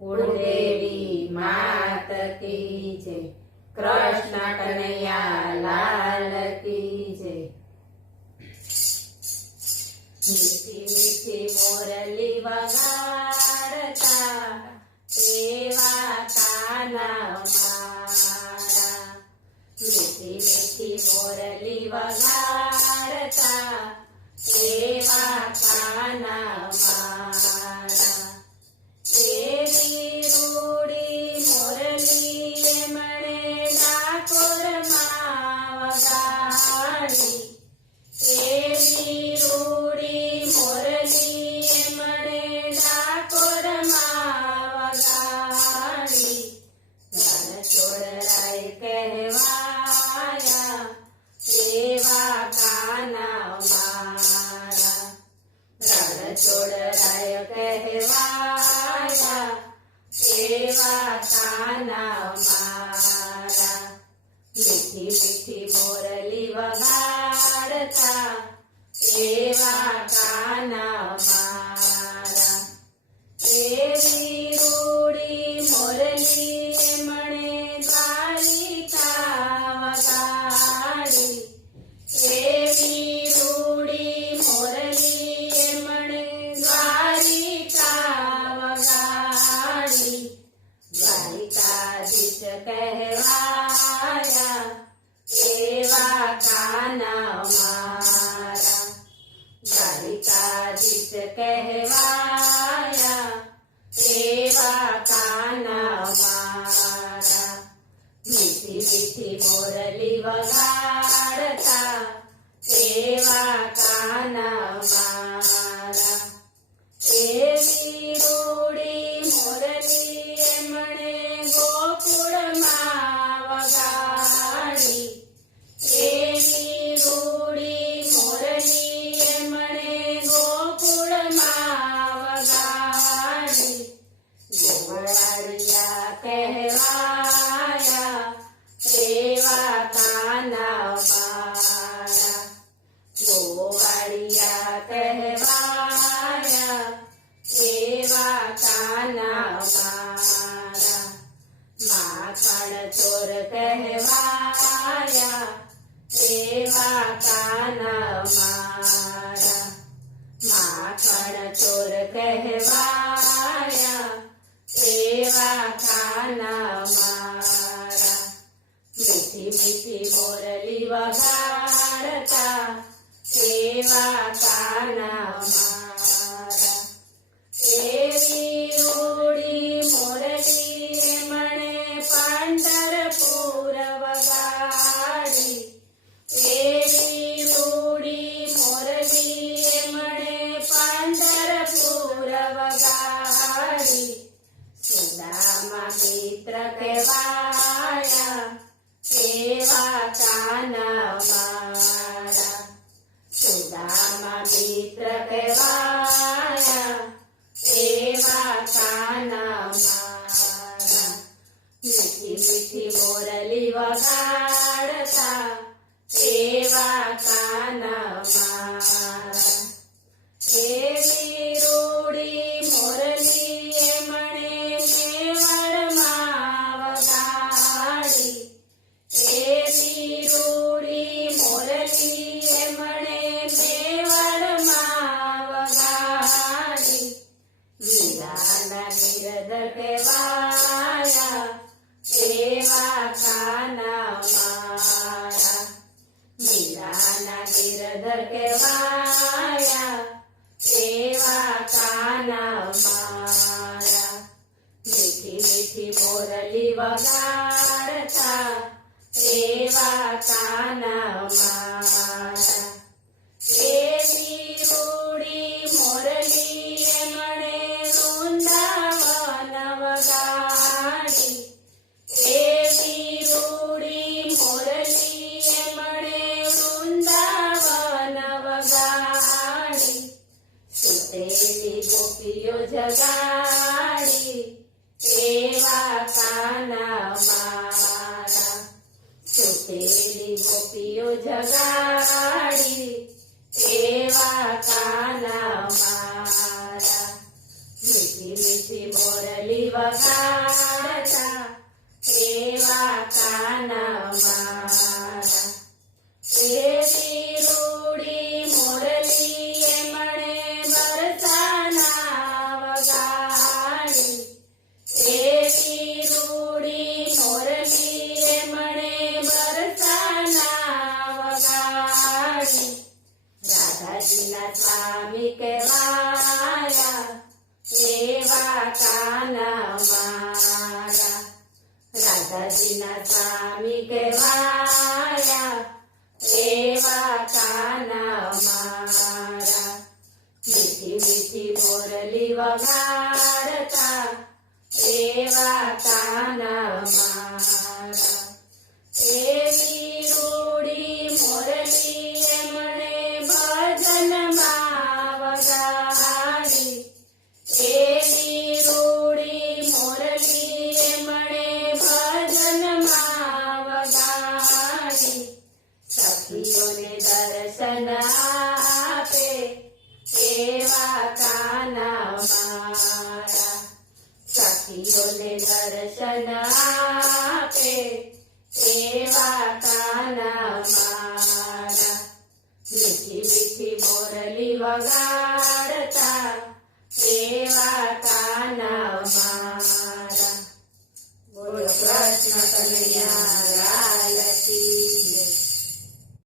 कुलदेवी मात की जय। कृष्ण कन्हैया लाल की जय। मीठी मीठी मोरली वगाड़ता एवा काना मारा। मीठी मीठी मोरली वगाड़ता एवा काना मारा। एवी रूड़ी मोरली मणे डाकोर मां वगाड़ी। एवी रूड़ी मोरली मणे डाकोर मां वगाड़ी। रण छोड़राय कहवाया एवा काना मारा। रण छोड़राय कहवाया एवा काना मारा। मीठी मीठी मोरली वगाड़ता एवा काना मारा। एवी रूड़ी मोरली मणे द्वारिका वगाड़ी। एवी रूड़ी मोरली मणे द्वारिका वगाड़ी। द्वारिकाधीश कहवाया एवा काना मारा। द्वारिकाधीश कहवाया एवा काना मारा। मीठी मीठी मोरली वगाड़ता एवा काना मारा। एवी रूड़ी मोरली मणे गोकुळ मां वगाड़ी। एवी रूड़ी मोरली मणे गोकुळ मां वगाड़ी। गोवाड़िया कहवाया एवा काना मारा। गोवाड़िया कहवाया एवा काना मारा। माखण चोर कहवाया एवा काना मारा। माखण चोर कहवाया एवा काना मारा। मीठी मीठी मोरली वगाड़ता एवा काना मारा। एवी रूड़ी मोरली मणे पंढरपुर वगाड़ी। एवी रूड़ी मोरली मणे पंढरपुर वगाड़ी। सुदामा मित्र कहवाया एवा काना मारा। सुदामा मित्र कहवाया एवा काना मारा। मीठी मीठी मोरली वगाड़ता एवा काना मारा। एवी रूड़ी मोरली मणे मेवाड़ मां वगाड़ी। एवी रूड़ी मोरली मणे मेवाड़ मां वगाड़ी। वीराना गिरधर कहवाया एवा काना मारा। वीराना गिरधर कहवाया एवा काना मारा। मीठी मीठी मोरली वगाड़ता एवा काना मारा। एवी रूड़ी मोरली मणे वृंदावन वगाड़ी। एवी रूड़ी मोरली मणे वृंदावन वगाड़ी। सुतेली गोपियो जगाड़ी एवा काना मारा। सुतेली गोपियो जगाड़ी एवा काना मारा। मीठी मीठी मोरली वगाड़ता રાધાજીના સ્વામી કહેવાયા એવા કાન મારા રાધાજીના સ્વામી કહેવાયા એવા કાન મારા મીઠી મીઠી મોરલી વગાડતા એવા કાન મારા એવી રૂડી મોરલી એમણે ભજનમાં વગાડી એવી રૂડી મોરલી એમણે ભજનમાં વગાડી સખીઓને દર્શન આપે એવા કાન મારા સખીઓને દર્શન આપે એવા કાન મારા મીઠી મીઠી મોરલી વગાડતા એવા